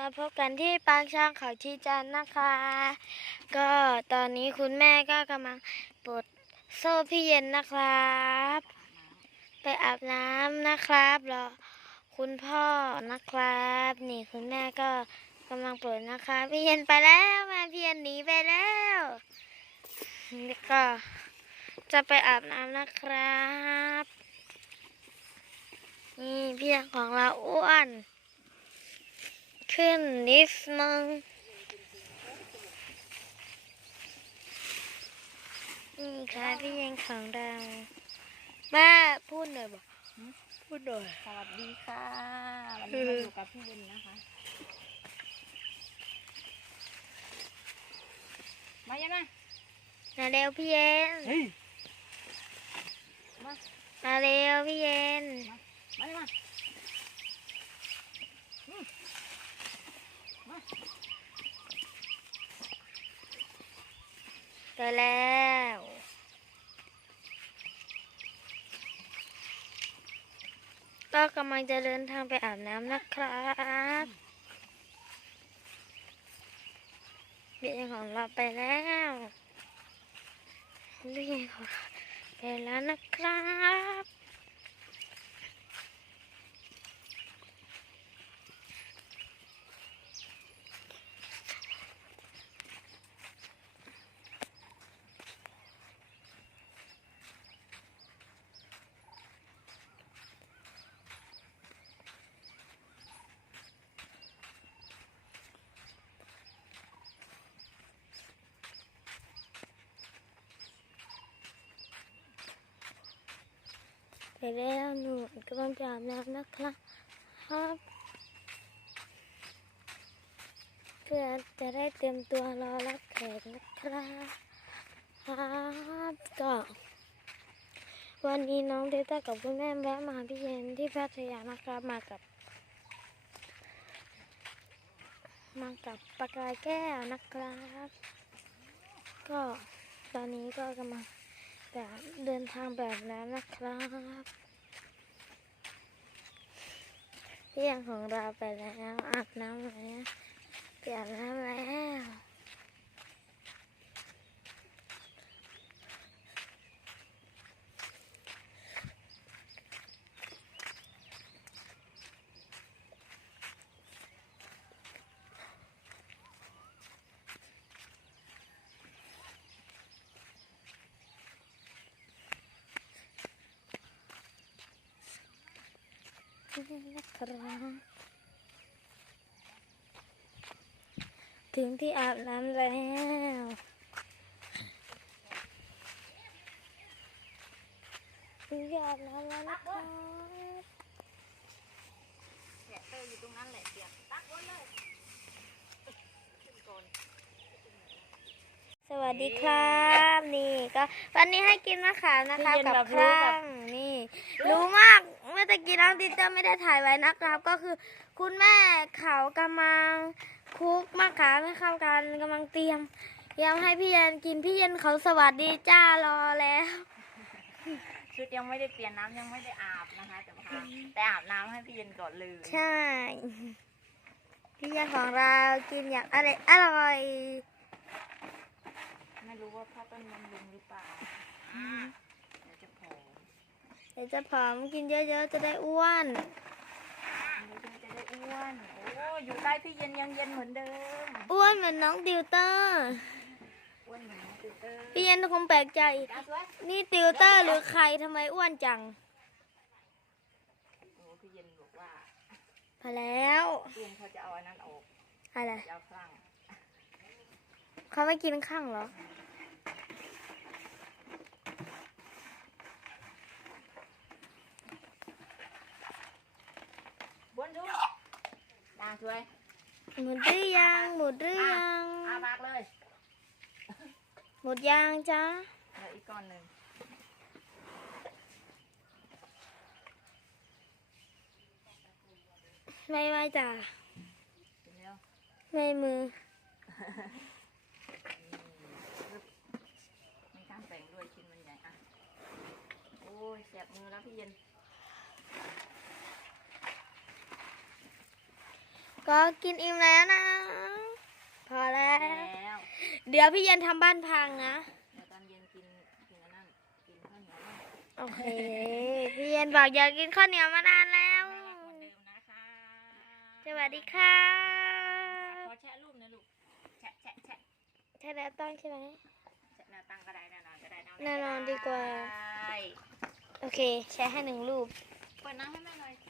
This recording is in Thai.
มาพบกันที่ปางช้างเขาชีจันนะคะ ก็ตอนนี้คุณแม่ก็กำลังปลดโซ่พี่เย็นนะครับ ไปอาบน้ำนะครับรอคุณพ่อนะครับ นี่คุณแม่ก็กำลังปลดนะคะพี่เย็นไปแล้วแม่พี่เย็นหนีไปแล้วนี่ก็จะไปอาบน้ำนะครับ นี่พี่ย็นของเราอ้วน ขึ้นนิดนึงนี่ค่ะพี่ยังของเราแม่พูดหน่อยบอกพูดหน่อยสวัสดีค่ะวันนี้มาอยู่กับพี่วินนะคะ มายังไงมาเร็วพี่เย็นเฮ้ยมามาเร็วพี่เย็นมายังไงอืมมา จอแล้ว ก็กำลังจะเดินทางไปอาบน้ำนะครับเบียของเราไปแล้วเบียของเราไปแล้วนะครับ ไปแล้วหนูกำลังจะอาบน้ำนะครับครับเพื่อจะได้เตรียมตัวรอรับแขกนะครับครับก็วันนี้น้องเดต้ากับคุณแม่แวะมาพี่เย็นที่พัทยานะครับมากับ มากับปากกาแก้วนะครับ ก็ตอนนี้ก็กำลัง แบบเดินทางแบบนั้นนะครับเที่ยงของเราไปแล้วอาบน้ำแล้วเปลี่ยนน้ำแล้ว นะครับ ถึงที่อาบน้ำแล้วถึงที่อาบน้ำแล้วนะครับแกะเตอร์อยู่ตรงนั้นแหละเปียกตักบนเลยขึ้นก่อนสวัสดีครับ นี่ก็วันนี้ให้กินมะขามนะคะกับข้างนี่รู้มากเมื่อตะกี้น้องติเตอร์ไม่ได้ถ่ายไว้นะครับ ก็คือคุณแม่เขากำลังคลุกมะขามให้เข้ากันกำลังเตรียมเตรียมให้พี่เย็นกินพี่เย็นเขาสวัสดีจ้ารอแล้ว ชุดยังไม่ได้เปลี่ยนน้ำยังไม่ได้อาบนะคะแต่ว่าแต่อาบน้ำให้พี่เย็นก่อนเลยใช่ พี่เย็นของเรากินอย่างอร่อยอร่อย ไม่รู้ว่าพ่อต้นมันลุงหรือเปล่าเดี๋ยวจะโผล่ เดี๋ยวจะผอมกินเยอะๆจะได้อ้วนเดี๋ยวจะได้อ้วน โอ้อยู่ใต้พี่เย็นยังเย็นเหมือนเดิม อ้วนเหมือนน้องติวเตอร์ อ้วนเหมือนติวเตอร์ พี่เย็นคงแปลกใจจ้าสวยนี่ติวเตอร์หรือใครทำไมอ้วนจังโอ้พี่เย็นบอกว่าพอแล้วพี่เย็นเขาจะเอาอันนั้นออก อะไรจะเอาคลั่งเขาไม่กินข้างเหรอ บนดูจ้า สวยหมดหรือยังหมดหรือยังอาปากเลยหมดยังจ้าเหลืออีกก้อนหนึ่งไม่ไม่จ้ากินแล้วไม่มือไม่ข้ามแบ่งด้วยชิ้นมันใหญ่อะโอ้ยแสบมือแล้วพี่เย็น ก็ก็กินอิ่มแล้วนะ พอแล้วแล้ว เดี๋ยวพี่เย็นทำบ้านพังนะเดี๋ยวตอนเย็นกินกินอันนั้นกินข้าวเหนียวบ้างโอเค พี่เย็นบอกอยากกินข้าวเหนียวมานานแล้ว เหมือนเดิมนะคะสวัสดีค่ะขอแชะรูปหนะลูกแชะแชะแชะใช่แล้วต้องใช่ไหม แชะแนวตั้งก็ได้แนวนอนก็ได้แนวนอนดีกว่าได้โอเค แชร์ให้หนึ่งรูป เปิดน้ำให้แม่หน่อย